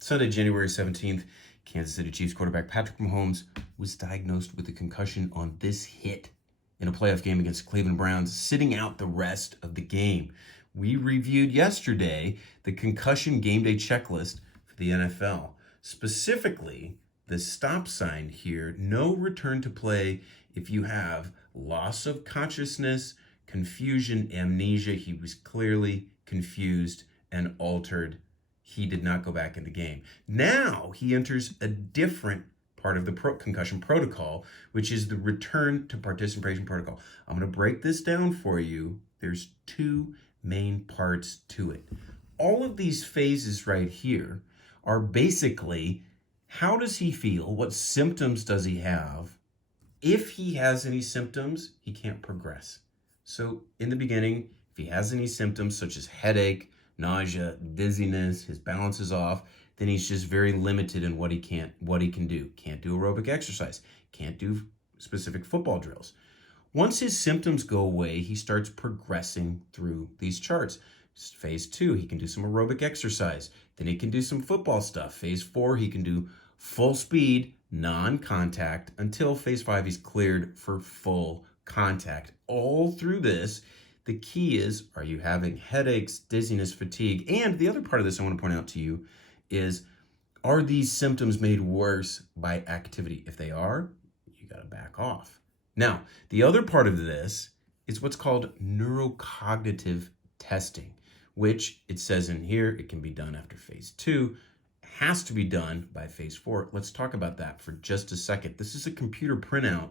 Sunday, January 17th, Kansas City Chiefs quarterback Patrick Mahomes was diagnosed with a concussion on this hit in a playoff game against the Cleveland Browns, sitting out the rest of the game. We reviewed yesterday the concussion game day checklist for the NFL. Specifically, the stop sign here, no return to play if you have loss of consciousness, confusion, amnesia. He was clearly confused and altered. He did not go back in the game. Now he enters a different part of the concussion protocol, which is the return to participation protocol. I'm going to break this down for you. There's two main parts to it. All of these phases right here are basically, how does he feel? What symptoms does he have? If he has any symptoms, he can't progress. So in the beginning, if he has any symptoms such as headache, nausea, dizziness, his balance is off, then he's just very limited in what he can do. Can't do aerobic exercise, can't do specific football drills. Once his symptoms go away, he starts progressing through these charts. Phase 2, he can do some aerobic exercise. Then he can do some football stuff. Phase 4, he can do full speed, non-contact, until phase 5, he's cleared for full contact. All through this, the key is, are you having headaches, dizziness, fatigue? And the other part of this I want to point out to you is, are these symptoms made worse by activity? If they are, you got to back off. Now, the other part of this is what's called neurocognitive testing, which it says in here, it can be done after phase 2, has to be done by phase 4. Let's talk about that for just a second. This is a computer printout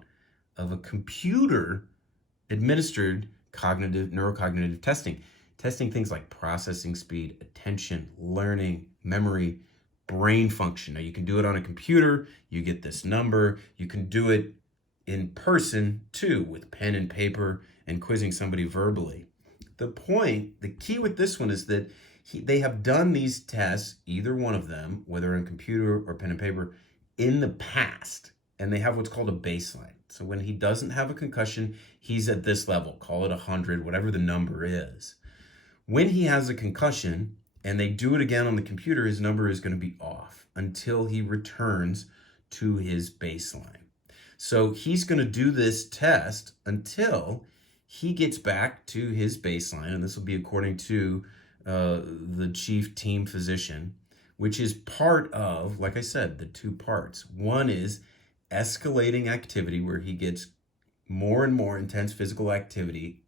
of a computer administered neurocognitive testing things like processing speed, attention, learning, memory, brain function. Now you can do it on a computer, you get this number. You can do it in person too, with pen and paper and quizzing somebody verbally. The key with this one is that they have done these tests, either one of them, whether on computer or pen and paper, in the past, and they have what's called a baseline. So when he doesn't have a concussion, he's at this level, call it 100, whatever the number is. When he has a concussion and they do it again on the computer, his number is going to be off until he returns to his baseline. So he's going to do this test until he gets back to his baseline, and this will be according to the chief team physician, which is part of, like I said, the two parts. One is escalating activity, where he gets more and more intense physical activity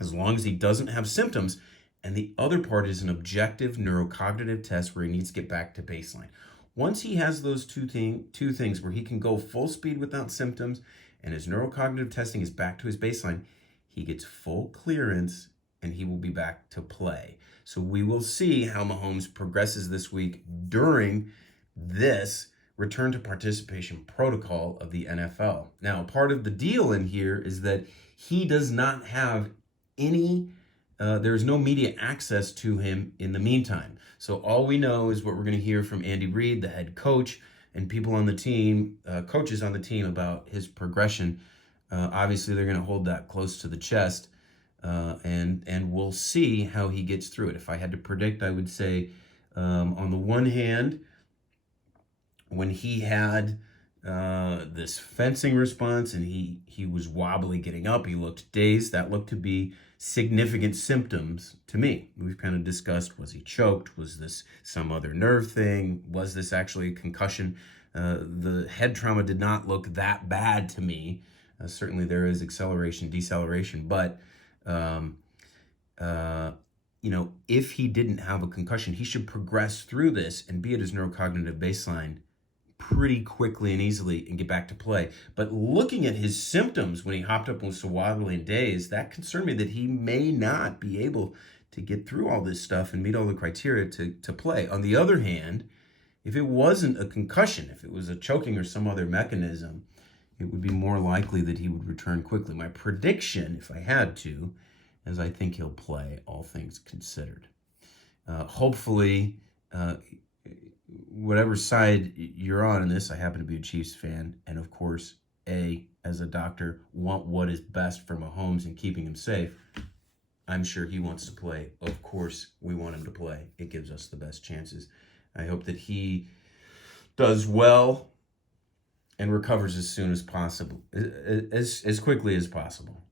as long as he doesn't have symptoms. And the other part is an objective neurocognitive test where he needs to get back to baseline. Once he has those two things where he can go full speed without symptoms and his neurocognitive testing is back to his baseline, he gets full clearance and he will be back to play. So we will see how Mahomes progresses this week during this return to participation protocol of the NFL. Now, part of the deal in here is that he does not have any, there's no media access to him in the meantime. So all we know is what we're going to hear from Andy Reid, the head coach, and people on the team, coaches on the team, about his progression. Obviously, they're going to hold that close to the chest, and we'll see how he gets through it. If I had to predict, I would say, on the one hand, when he had this fencing response and he was wobbly getting up, he looked dazed, that looked to be significant symptoms to me. We've kind of discussed, was he choked? Was this some other nerve thing? Was this actually a concussion? The head trauma did not look that bad to me. Certainly there is acceleration, deceleration, but if he didn't have a concussion, he should progress through this and be at his neurocognitive baseline pretty quickly and easily and get back to play. But looking at his symptoms when he hopped up and was so wobbly and dazed, that concerned me that he may not be able to get through all this stuff and meet all the criteria to play. On the other hand, if it wasn't a concussion, if it was a choking or some other mechanism, it would be more likely that he would return quickly. My prediction, if I had to, is I think he'll play, all things considered. Hopefully, whatever side you're on in this, I happen to be a Chiefs fan, and of course, as a doctor, want what is best for Mahomes and keeping him safe. I'm sure he wants to play. Of course, we want him to play. It gives us the best chances. I hope that he does well and recovers as soon as possible, as quickly as possible.